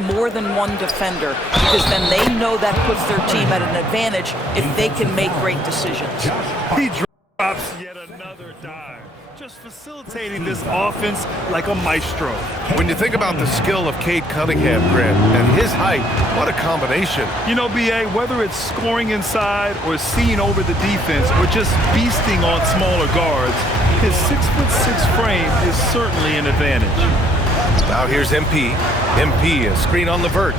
more than one defender, because then they know that puts their team at an advantage if they can make great decisions. He drops yet another dive, just facilitating this offense like a maestro. When you think about the skill of Cade Cunningham, Grant, and his height, what a combination. You know, B.A., whether it's scoring inside or seeing over the defense or just beasting on smaller guards, his 6'6" frame is certainly an advantage. Now here's MP. MP, a screen on LeVert.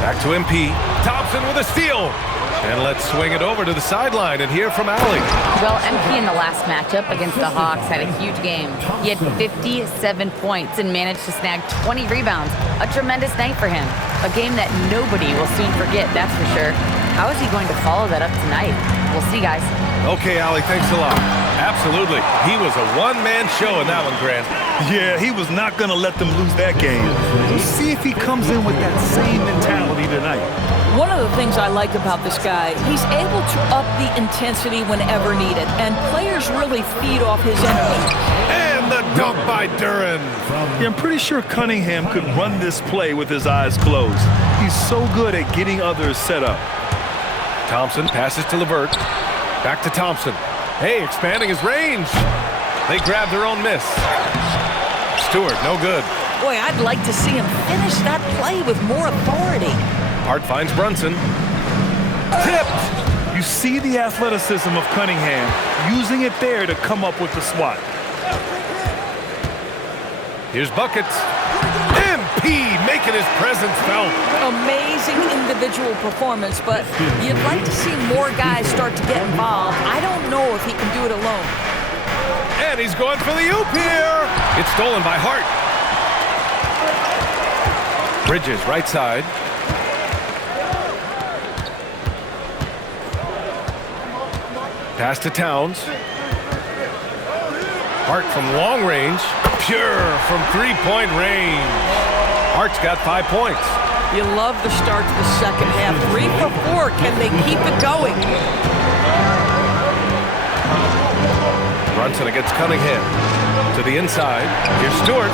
Back to MP. Thompson with a steal. And let's swing it over to the sideline and hear from Allie. Well, MP in the last matchup against the Hawks had a huge game. He had 57 points and managed to snag 20 rebounds. A tremendous night for him. A game that nobody will soon forget, that's for sure. How is he going to follow that up tonight? We'll see, guys. Okay, Allie, thanks a lot. Absolutely. He was a one-man show in that one, Grant. Yeah, he was not going to let them lose that game. We'll see if he comes in with that same mentality tonight. One of the things I like about this guy, he's able to up the intensity whenever needed, and players really feed off his energy. And the dunk by Duren. Yeah, I'm pretty sure Cunningham could run this play with his eyes closed. He's so good at getting others set up. Thompson passes to LeVert. Back to Thompson. Hey, expanding his range. They grab their own miss. Stewart, no good. Boy, I'd like to see him finish that play with more authority. Hart finds Brunson. Tipped. You see the athleticism of Cunningham, using it there to come up with the swat. Here's buckets. MP making his presence felt. Amazing individual performance, but you'd like to see more guys start to get involved. I don't know if he can do it alone. And he's going for the oop here. It's stolen by Hart. Bridges, right side. Pass to Towns. Hart from long range. Pure from three-point range. Hart's got 5 points. You love the start to the second half. 3 for 4. Can they keep it going? Brunson against Cunningham. To the inside. Here's Stewart.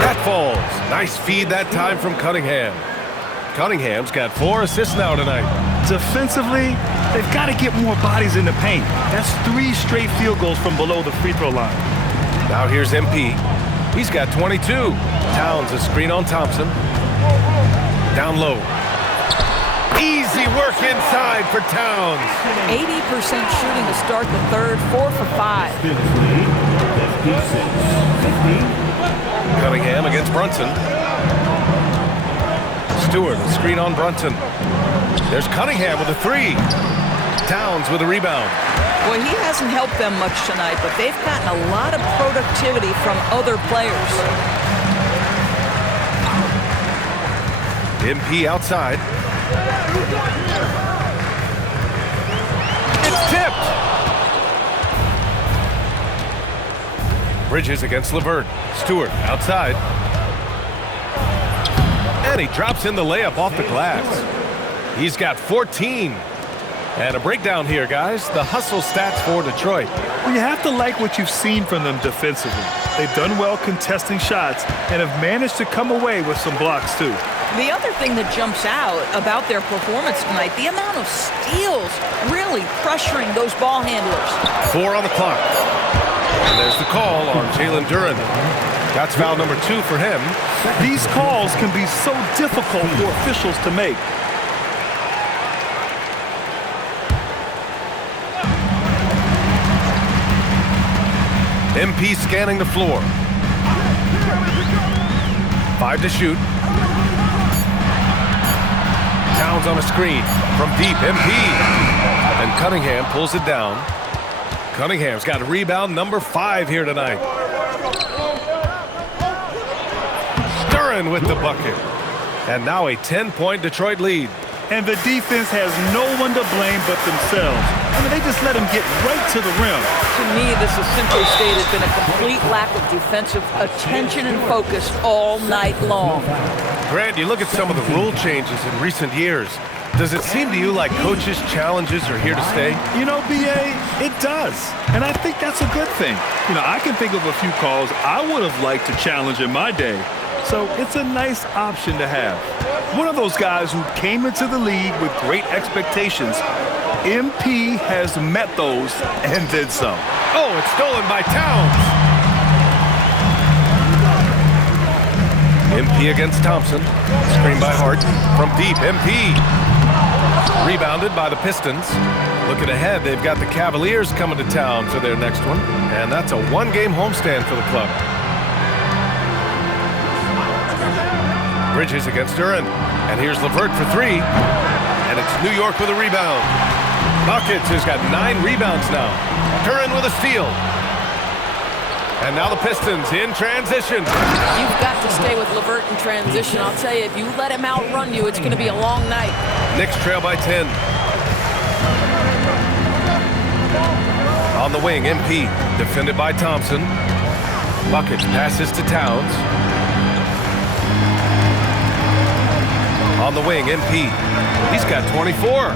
That falls. Nice feed that time from Cunningham. Cunningham's got 4 assists now tonight. Defensively, they've got to get more bodies in the paint. That's 3 straight field goals from below the free throw line. Now here's MP. He's got 22. Towns a screen on Thompson. Down low. Easy work inside for Towns. 80% shooting to start the third. 4 for 5. Cunningham against Brunson. Stewart a screen on Brunson. There's Cunningham with a 3. Towns with a rebound. Well, he hasn't helped them much tonight, but they've gotten a lot of productivity from other players. MP outside. It's tipped. Bridges against LeVert. Stewart outside. And he drops in the layup off the glass. He's got 14. And a breakdown here, guys. The hustle stats for Detroit. Well, you have to like what you've seen from them defensively. They've done well contesting shots and have managed to come away with some blocks, too. The other thing that jumps out about their performance tonight, the amount of steals really pressuring those ball handlers. 4 on the clock. And there's the call on Jalen Duren. That's foul number 2 for him. These calls can be so difficult for officials to make. MP scanning the floor. 5 to shoot. Towns on a screen from deep. MP. And Cunningham pulls it down. Cunningham's got a rebound number 5 here tonight. Duren with the bucket. And now a 10-point Detroit lead. And the defense has no one to blame but themselves. I mean, they just let them get right to the rim. To me, this is simply stated been a complete lack of defensive attention and focus all night long. Grant, you look at some of the rule changes in recent years. Does it seem to you like coaches' challenges are here to stay? You know, B.A., it does. And I think that's a good thing. You know, I can think of a few calls I would have liked to challenge in my day. So it's a nice option to have. One of those guys who came into the league with great expectations. MP has met those and then some. Oh, it's stolen by Towns. MP against Thompson. Screen by Hart. From deep, MP. Rebounded by the Pistons. Looking ahead, they've got the Cavaliers coming to town for their next one. And that's a one-game homestand for the club. Bridges against Duran. And here's LeVert for three. And it's New York with a rebound. Buckets has got 9 rebounds now. Duran with a steal. And now the Pistons in transition. You've got to stay with LeVert in transition. I'll tell you, if you let him outrun you, it's going to be a long night. Knicks trail by 10. On the wing, MP. Defended by Thompson. Buckets passes to Towns. On the wing, MP. He's got 24.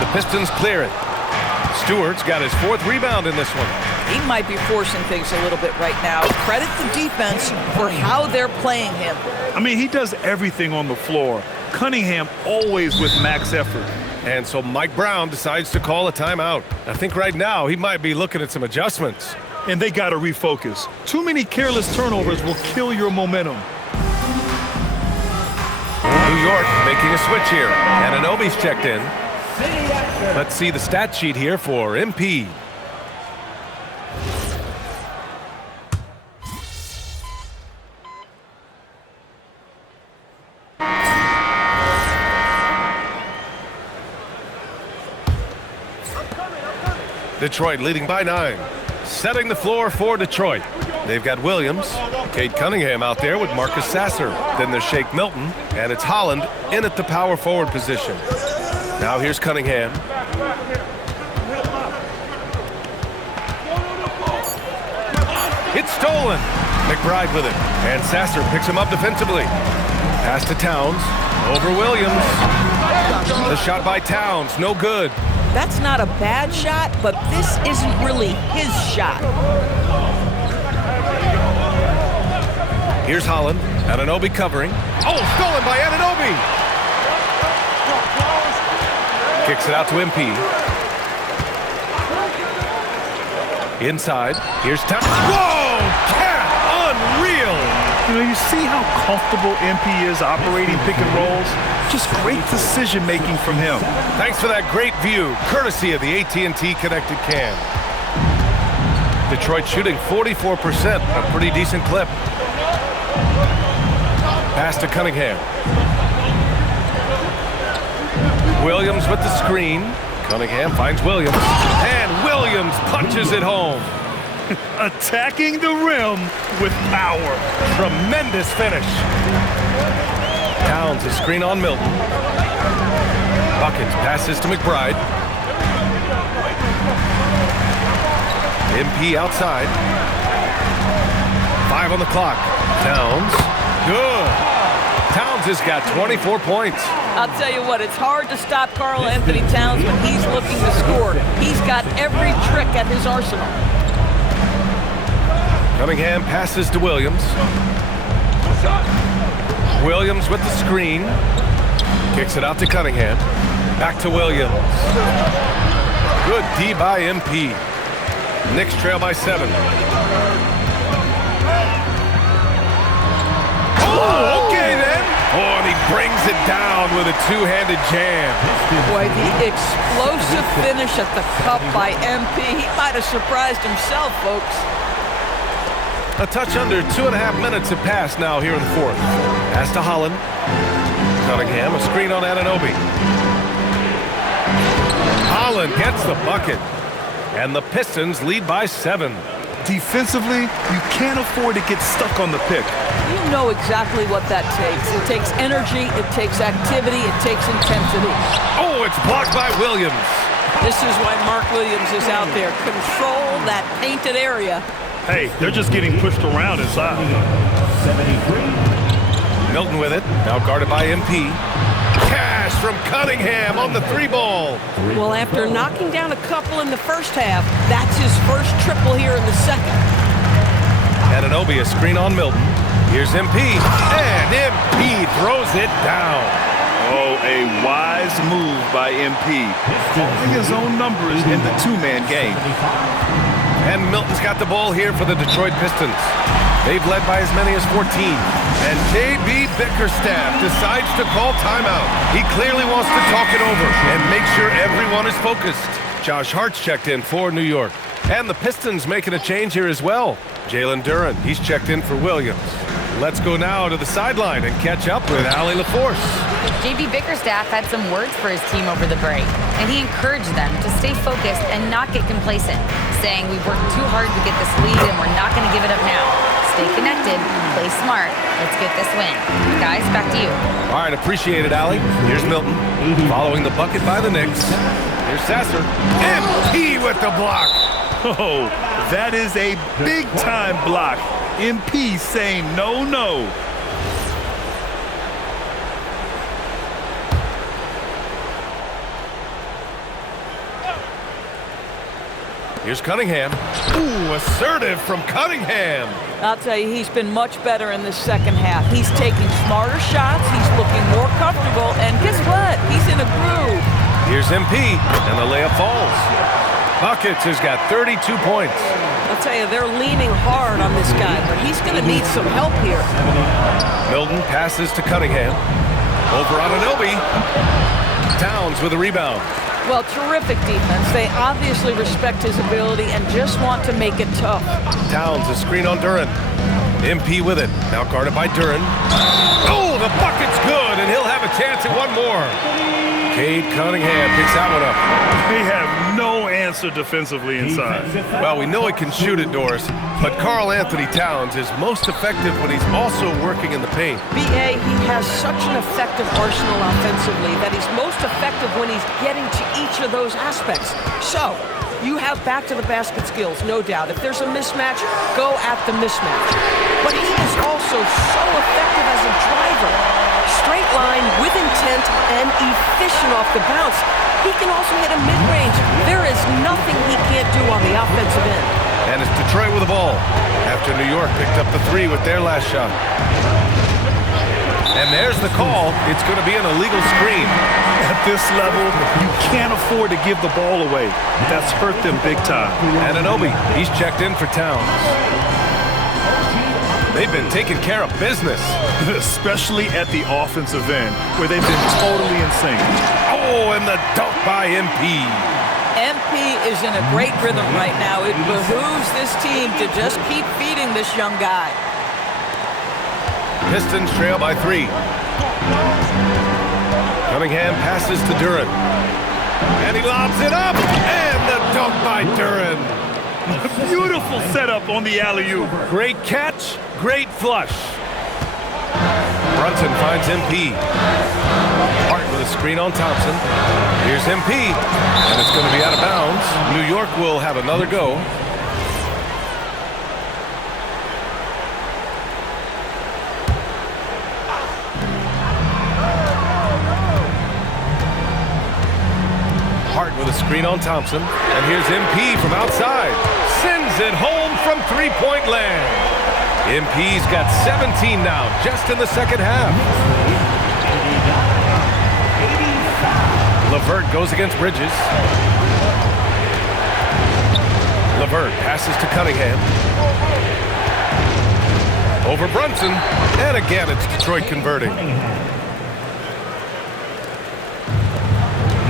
The Pistons clear it. Stewart's got his 4th rebound in this one. He might be forcing things a little bit right now. Credit the defense for how they're playing him. I mean, he does everything on the floor. Cunningham always with max effort. And so Mike Brown decides to call a timeout. I think right now he might be looking at some adjustments. And they got to refocus. Too many careless turnovers will kill your momentum. New York making a switch here. And Anunoby's checked in. Let's see the stat sheet here for MP. Detroit leading by 9. Setting the floor for Detroit. They've got Williams, Cade Cunningham out there with Marcus Sasser. Then there's Shake Milton, and it's Holland in at the power forward position. Now here's Cunningham. It's stolen. McBride with it, and Sasser picks him up defensively. Pass to Towns, over Williams. The shot by Towns, no good. That's not a bad shot, but this isn't really his shot. Here's Holland. Anunoby covering. Oh, stolen by Anunoby! Kicks it out to MP. Inside. Here's Towns. Whoa! Cat! Unreal! You know, you see how comfortable MP is operating pick and rolls? Just great decision-making from him. Thanks for that great view, courtesy of the AT&T Connected Cam. Detroit shooting 44%, a pretty decent clip. Pass to Cunningham. Williams with the screen. Cunningham finds Williams. And Williams punches it home. Attacking the rim with power. Tremendous finish. Towns a screen on Milton. Buckets passes to McBride. MP outside. 5 on the clock. Towns. Good. Towns has got 24 points. I'll tell you what, it's hard to stop Karl Anthony Towns when he's looking to score. He's got every trick at his arsenal. Cunningham passes to Williams. Williams with the screen. Kicks it out to Cunningham. Back to Williams. Good D by MP. Knicks trail by 7. Oh, okay then. Oh, and he brings it down with a two-handed jam. Boy, the explosive finish at the cup by MP. He might have surprised himself, folks. A touch under 2.5 minutes have passed now here in the 4th. Pass to Holland. Cunningham, a screen on Anunoby. Holland gets the bucket. And the Pistons lead by 7. Defensively, you can't afford to get stuck on the pick. You know exactly what that takes. It takes energy, it takes activity, it takes intensity. Oh, it's blocked by Williams. This is why Mark Williams is out there. Control that painted area. Hey, they're just getting pushed around inside. 73. Milton with it, now guarded by MP. Cash from Cunningham on the 3-ball. Well, after knocking down a couple in the first half, that's his first triple here in the second. Anunoby, a screen on Milton. Here's MP, and MP throws it down. Oh, a wise move by MP. Calling his own numbers in the two-man game. And Milton's got the ball here for the Detroit Pistons. They've led by as many as 14. And J.B. Bickerstaff decides to call timeout. He clearly wants to talk it over and make sure everyone is focused. Josh Hart's checked in for New York. And the Pistons making a change here as well. Jalen Duren, he's checked in for Williams. Let's go now to the sideline and catch up with Allie LaForce. J.B. Bickerstaff had some words for his team over the break, and he encouraged them to stay focused and not get complacent, saying we've worked too hard to get this lead and we're not going to give it up now. Stay connected, play smart, let's get this win. Guys, back to you. All right, appreciate it, Allie. Here's Milton, following the bucket by the Knicks. Here's Sasser, and he with the block. Oh, that is a big-time block. MP saying no, no. Here's Cunningham. Ooh, assertive from Cunningham. I'll tell you, he's been much better in the second half. He's taking smarter shots, he's looking more comfortable, and guess what? He's in a groove. Here's MP, and the layup falls. Buckets has got 32 points. I'll tell you, they're leaning hard on this guy, but he's going to need some help here. Milton passes to Cunningham. Over on Anunoby. Towns with a rebound. Well, terrific defense. They obviously respect his ability and just want to make it tough. Towns, a screen on Duren. MP with it. Now guarded by Duren. Oh, the bucket's good, and he'll have a chance at one more. Cade Cunningham picks that one up. They have no answer defensively inside. Well, we know he can shoot it, Doris, but Karl Anthony Towns is most effective when he's also working in the paint. B.A., he has such an effective arsenal offensively that he's most effective when he's getting to each of those aspects. So, you have back-to-the-basket skills, no doubt. If there's a mismatch, go at the mismatch. But he is also so effective as a driver. Straight line, with intent, and efficient off the bounce. He can also hit a mid-range. There is nothing he can't do on the offensive end. And it's Detroit with the ball after New York picked up the three with their last shot. And there's the call. It's going to be an illegal screen. At this level, you can't afford to give the ball away. That's hurt them big time. Anunoby, he's checked in for Towns. They've been taking care of business. Especially at the offensive end, where they've been totally in sync. Oh, and the dunk by MP. MP is in a great rhythm right now. It behooves this team to just keep feeding this young guy. Pistons trail by 3. Cunningham passes to Duren. And he lobs it up, and the dunk by Duren. Beautiful setup on the alley-oop. Great catch, great flush. Brunson finds MP. Hart with a screen on Thompson. Here's MP, and it's going to be out of bounds. New York will have another go. Hart with a screen on Thompson. And here's MP from outside. Sends it home from three-point land. MP's got 17 now, just in the second half. LeVert goes against Bridges. LeVert passes to Cunningham. Over Brunson. And again, it's Detroit converting.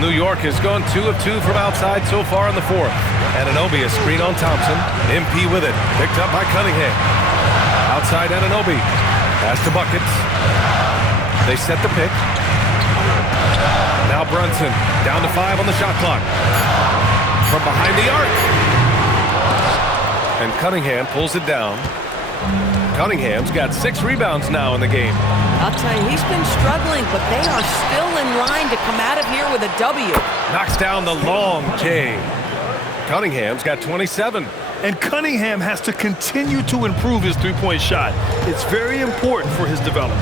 New York has gone 2 of 2 from outside so far in the fourth. Anunoby, a screen on Thompson. MP with it. Picked up by Cunningham. Outside Anunoby. Pass to Buckets. They set the pick. Now Brunson. Down to 5 on the shot clock. From behind the arc. And Cunningham pulls it down. Cunningham's got 6 rebounds now in the game. I'll tell you, he's been struggling, but they are still in line to come out of here with a W. Knocks down the long J. Cunningham's got 27. And Cunningham has to continue to improve his three-point shot. It's very important for his development.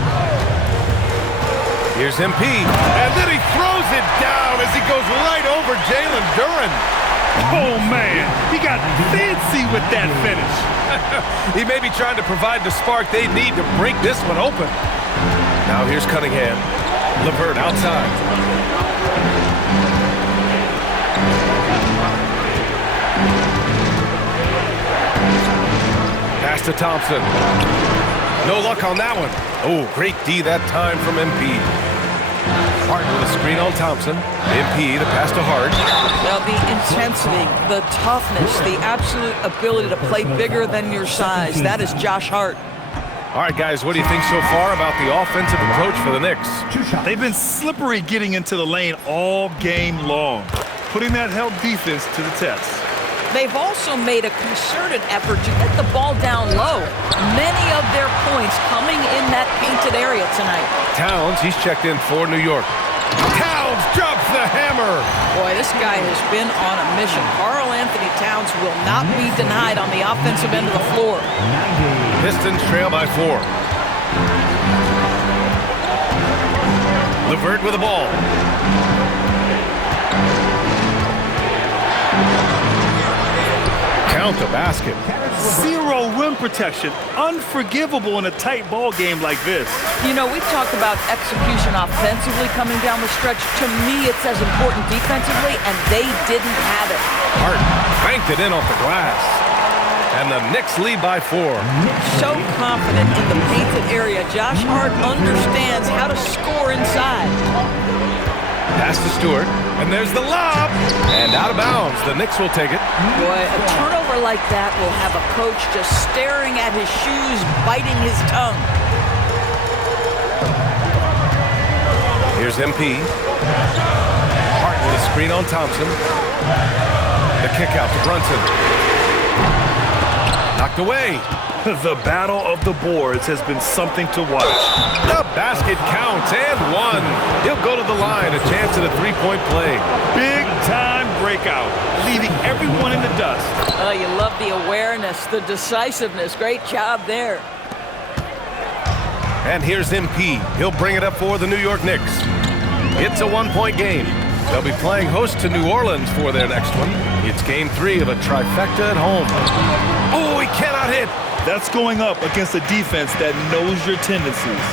Here's MP, and then he throws it down as he goes right over Jalen Duren. Oh, man, he got fancy with that finish. He may be trying to provide the spark they need to break this one open. Now here's Cunningham. LeVert outside. Pass to Thompson. No luck on that one. Oh, great D that time from MP. Hart with a screen on Thompson. MP to pass to Hart. Now the intensity, the toughness, the absolute ability to play bigger than your size. That is Josh Hart. All right, guys, what do you think so far about the offensive approach for the Knicks? They've been slippery getting into the lane all game long, putting that help defense to the test. They've also made a concerted effort to get the ball down low. Many of their points coming in that painted area tonight. Towns, he's checked in for New York. Towns drops the hammer. Boy, this guy has been on a mission. Karl-Anthony Towns will not be denied on the offensive end of the floor. Pistons trail by 4. LeVert with the ball. Count the basket. Zero rim protection. Unforgivable in a tight ball game like this. You know, we've talked about execution offensively coming down the stretch. To me, it's as important defensively, and they didn't have it. Hart banked it in off the glass. And the Knicks lead by 4. So confident in the painted area. Josh Hart understands how to score inside. Pass to Stewart. And there's the lob. And out of bounds. The Knicks will take it. Boy, a turnover like that will have a coach just staring at his shoes, biting his tongue. Here's MP. Hart with a screen on Thompson. The kick out to Brunson. Knocked away. The battle of the boards has been something to watch. The basket counts and 1. He'll go to the line. A chance at a three-point play. Big time breakout, leaving everyone in the dust. Oh, you love the awareness, the decisiveness. Great job there. And here's MP. He'll bring it up for the New York Knicks. It's a 1-point game. They'll be playing host to New Orleans for their next one. It's game 3 of a trifecta at home. Oh, he cannot hit. That's going up against a defense that knows your tendencies.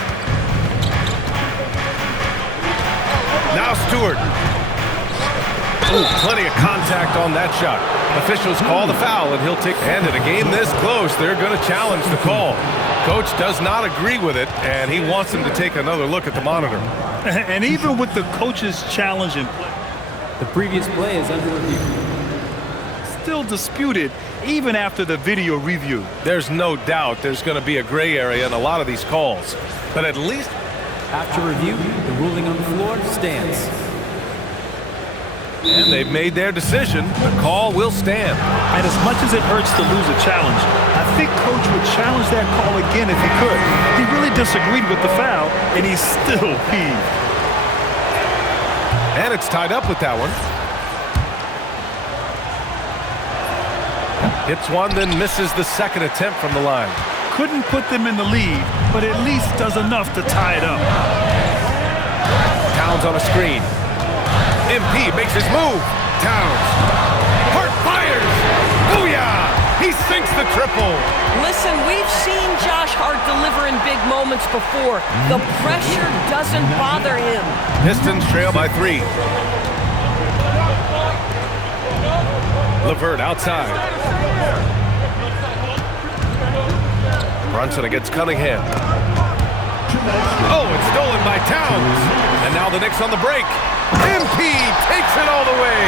Now Stewart. Oh, plenty of contact on that shot. Officials call the foul, and he'll take. And in a game this close, they're going to challenge the call. Coach does not agree with it, and he wants him to take another look at the monitor. And even with the coach's challenge in play, the previous play is under review. Still disputed even after the video review. There's no doubt there's going to be a gray area in a lot of these calls. But at least after review, the ruling on the floor stands. And they've made their decision. The call will stand. And as much as it hurts to lose a challenge, I think Coach would challenge that call again if he could. He really disagreed with the foul, and he's still peeved. And it's tied up with that one. Hits one, then misses the second attempt from the line. Couldn't put them in the lead, but at least does enough to tie it up. Towns on a screen. MP makes his move. Towns. Hart fires. Booyah! He sinks the triple. Listen, we've seen Josh Hart deliver in big moments before. The pressure doesn't bother him. Pistons trail by 3. LeVert outside. Brunson against Cunningham. Oh, it's stolen by Towns. And now the Knicks on the break. MP takes it all the way.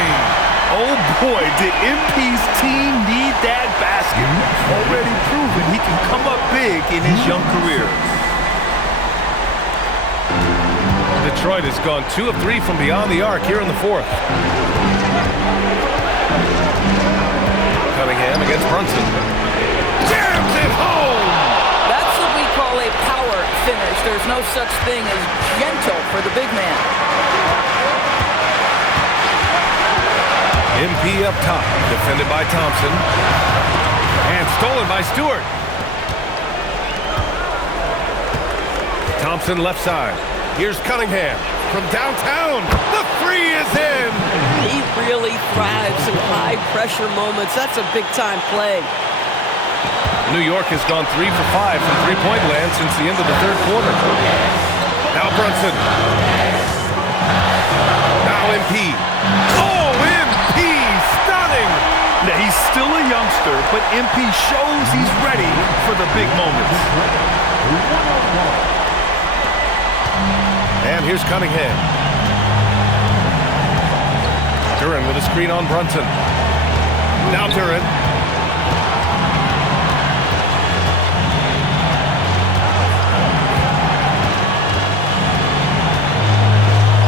Oh boy, did MP's team need that basket. Already proven he can come up big in his young career. Detroit has gone 2 of 3 from beyond the arc here in the 4th. Cunningham against Brunson. Jams it home! That's what we call a power finish. There's no such thing as gentle for the big man. MP up top, defended by Thompson. And stolen by Stewart. Thompson left side. Here's Cunningham. from downtown. The three is in. He really thrives in high-pressure moments. That's a big-time play. New York has gone 3 for 5 from three-point land since the end of the third quarter. Now Brunson. Now MP. Oh, MP! Stunning! Now, he's still a youngster, but MP shows he's ready for the big moments. And here's Cunningham. Duren with a screen on Brunson. Now Duren.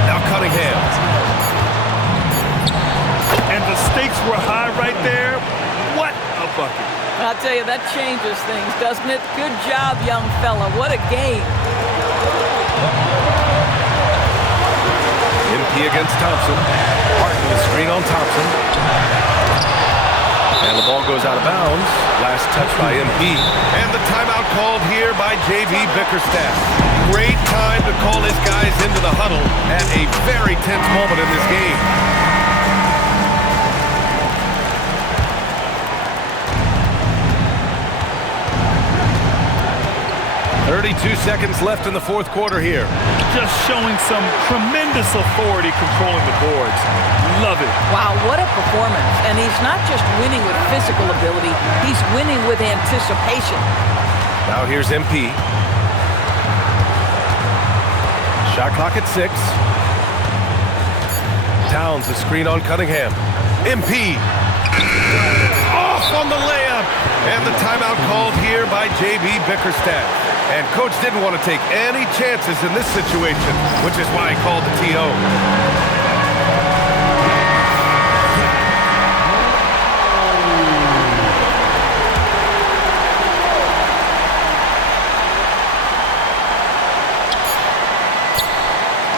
Now Cunningham. And the stakes were high right there. What a bucket. I'll tell you, that changes things, doesn't it? Good job, young fella. What a game. MP against Thompson. Harden with a screen on Thompson. And the ball goes out of bounds. Last touch by MP. And the timeout called here by J.B. Bickerstaff. Great time to call his guys into the huddle at a very tense moment in this game. 32 seconds left in the fourth quarter here. Just showing some tremendous authority controlling the boards. Love it. Wow, what a performance. And he's not just winning with physical ability, he's winning with anticipation. Now here's MP. Shot clock at 6. Towns, a screen on Cunningham. MP. Off on the layup. And the timeout called here by J.B. Bickerstaff. And coach didn't want to take any chances in this situation, which is why he called the TO.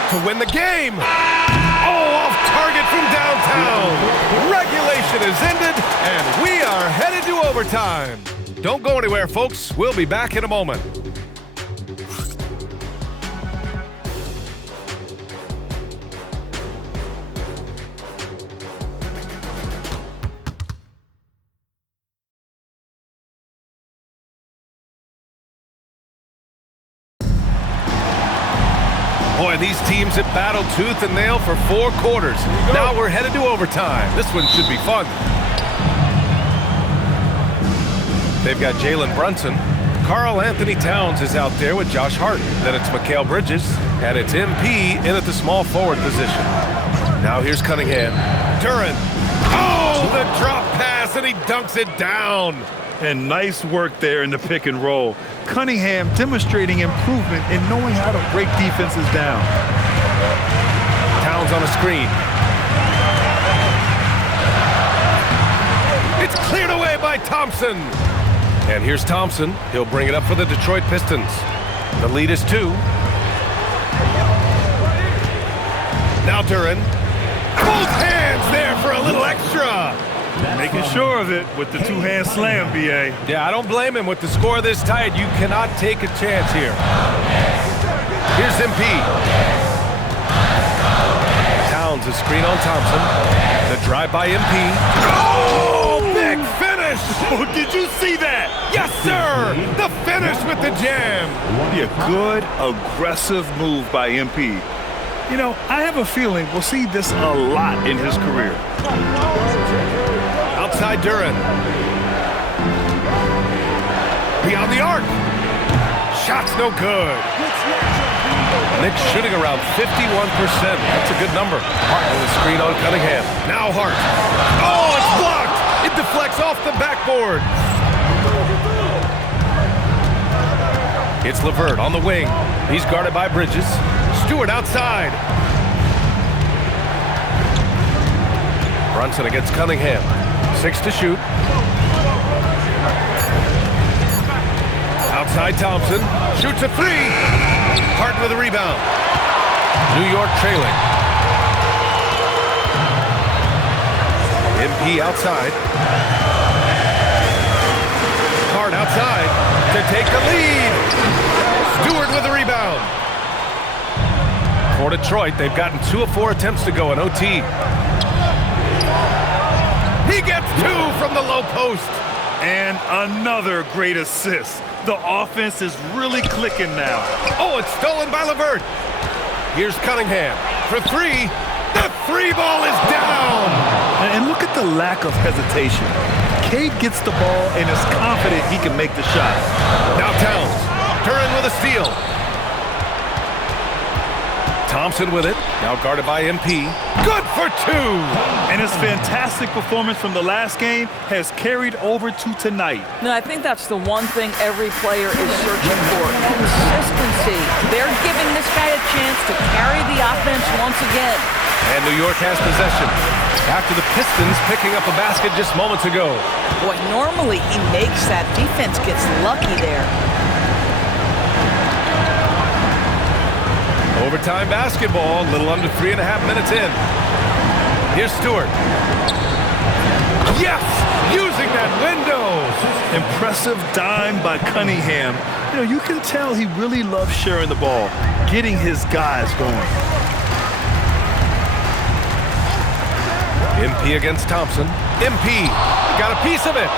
To win the game. Oh, off target from downtown. Regulation is ended, and we are headed to overtime. Don't go anywhere, folks. We'll be back in a moment. Boy, these teams have battled tooth and nail for 4 quarters. Now we're headed to overtime. This one should be fun. They've got Jalen Brunson. Karl Anthony Towns is out there with Josh Hart. Then it's Mikal Bridges. And it's MP in at the small forward position. Now here's Cunningham. Duren. Oh, the drop pass, and he dunks it down. And nice work there in the pick and roll. Cunningham demonstrating improvement in knowing how to break defenses down. Towns on a screen. It's cleared away by Thompson. And here's Thompson. He'll bring it up for the Detroit Pistons. The lead is 2. Now Duren. Both hands there for a little extra. Making sure of it with the two-hand slam, B.A. Yeah, I don't blame him. With the score this tight, you cannot take a chance here. Here's MP. Towns, a screen on Thompson. The drive by MP. Oh, big finish! Oh, did you see that? Yes, sir! The finish with the jam. A good, aggressive move by MP. You know, I have a feeling we'll see this a lot in his career. Outside Duren. Beyond the arc. Shot's no good. Knicks shooting around 51%. That's a good number. Hart with a screen on Cunningham. Now Hart. Oh, it's blocked. It deflects off the backboard. It's LeVert on the wing. He's guarded by Bridges. Stewart outside. Brunson against Cunningham. 6 to shoot. Outside Thompson. Shoots a 3. Harden with a rebound. New York trailing. MP outside. Hart outside to take the lead. Stewart with a rebound. For Detroit, they've gotten 2 of 4 attempts to go in OT. He gets 2 from the low post. And another great assist. The offense is really clicking now. Oh, it's stolen by LeVert. Here's Cunningham for 3. The 3 ball is down. And look at the lack of hesitation. Cade gets the ball and is confident he can make the shot. Now Towns, Duren with a steal. Thompson with it, now guarded by MP. Good for 2. And his fantastic performance from the last game has carried over to tonight. No, I think that's the one thing every player is searching for, consistency. They're giving this guy a chance to carry the offense once again. And New York has possession after the Pistons picking up a basket just moments ago. Boy, normally he makes that. Defense gets lucky there. Overtime basketball, a little under 3.5 minutes in. Here's Stewart. Yes! Using that window! Impressive dime by Cunningham. You know, you can tell he really loves sharing the ball, getting his guys going. MP against Thompson. MP got a piece of it.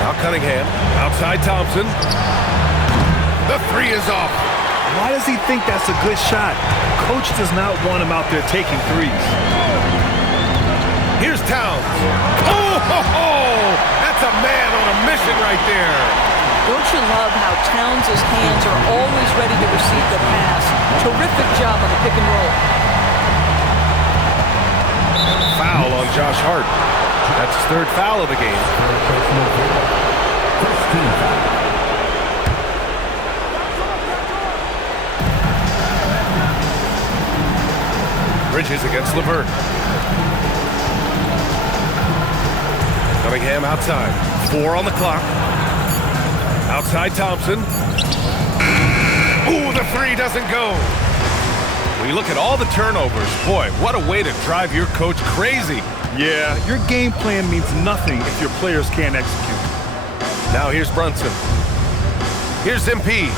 Now Cunningham, outside Thompson. The 3 is off. Why does he think that's a good shot? Coach does not want him out there taking threes. Here's Towns. Oh, ho, ho! That's a man on a mission right there. Don't you love how Towns' hands are always ready to receive the pass? Terrific job on the pick and roll. Foul on Josh Hart. That's his 3rd foul of the game. Bridges against LeVert. Cunningham outside. 4 on the clock. Outside Thompson. Ooh, the 3 doesn't go. When you look at all the turnovers, boy, what a way to drive your coach crazy. Yeah, your game plan means nothing if your players can't execute. Now here's Brunson. Here's MP.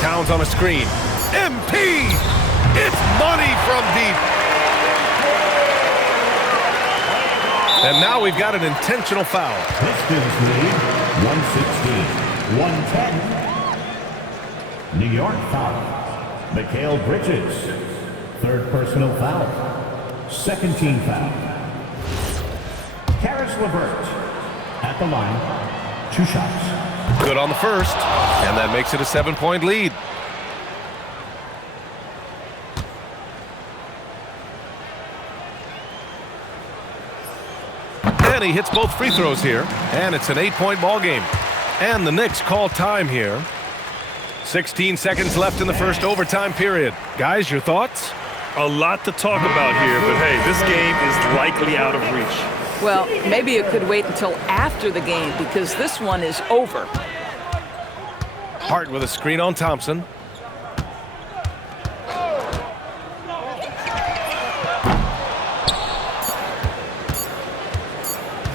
Towns on a screen. MP! It's money from deep. And now we've got an intentional foul. Pistons lead 116-110. New York foul. Mikal Bridges. 3rd personal foul. 2nd team foul. Caris LeVert at the line. 2 shots. Good on the first, and that makes it a 7-point lead. And he hits both free throws here, and it's an 8-point ball game. And the Knicks call time here. 16 seconds left in the first overtime period. Guys, your thoughts? A lot to talk about here, but hey, this game is likely out of reach. Well, maybe it could wait until after the game because this one is over. Hart with a screen on Thompson.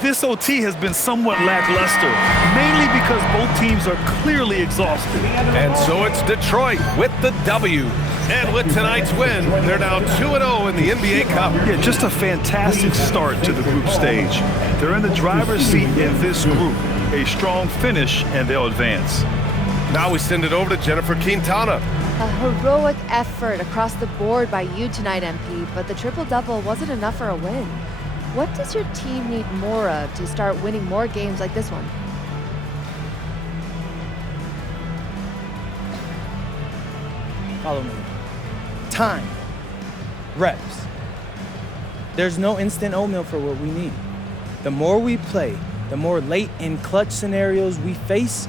This OT has been somewhat lackluster, mainly because both teams are clearly exhausted. And so it's Detroit with the W. And with tonight's win, they're now 2-0 in the NBA Cup. Yeah, just a fantastic start to the group stage. They're in the driver's seat in this group. A strong finish, and they'll advance. Now we send it over to Jennifer Quintana. A heroic effort across the board by you tonight, MP, but the triple-double wasn't enough for a win. What does your team need more of to start winning more games like this one? Follow me. Time. Reps. There's no instant oatmeal for what we need. The more we play, the more late and clutch scenarios we face,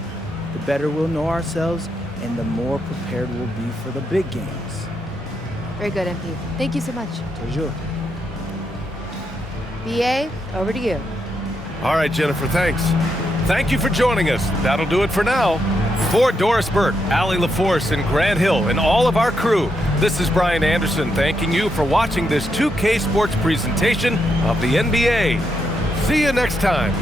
the better we'll know ourselves and the more prepared we'll be for the big games. Very good, MP. Thank you so much. Toujours. BA, over to you. All right, Jennifer, thanks. Thank you for joining us. That'll do it for now. For Doris Burke, Allie LaForce, and Grant Hill, and all of our crew, this is Brian Anderson thanking you for watching this 2K Sports presentation of the NBA. See you next time.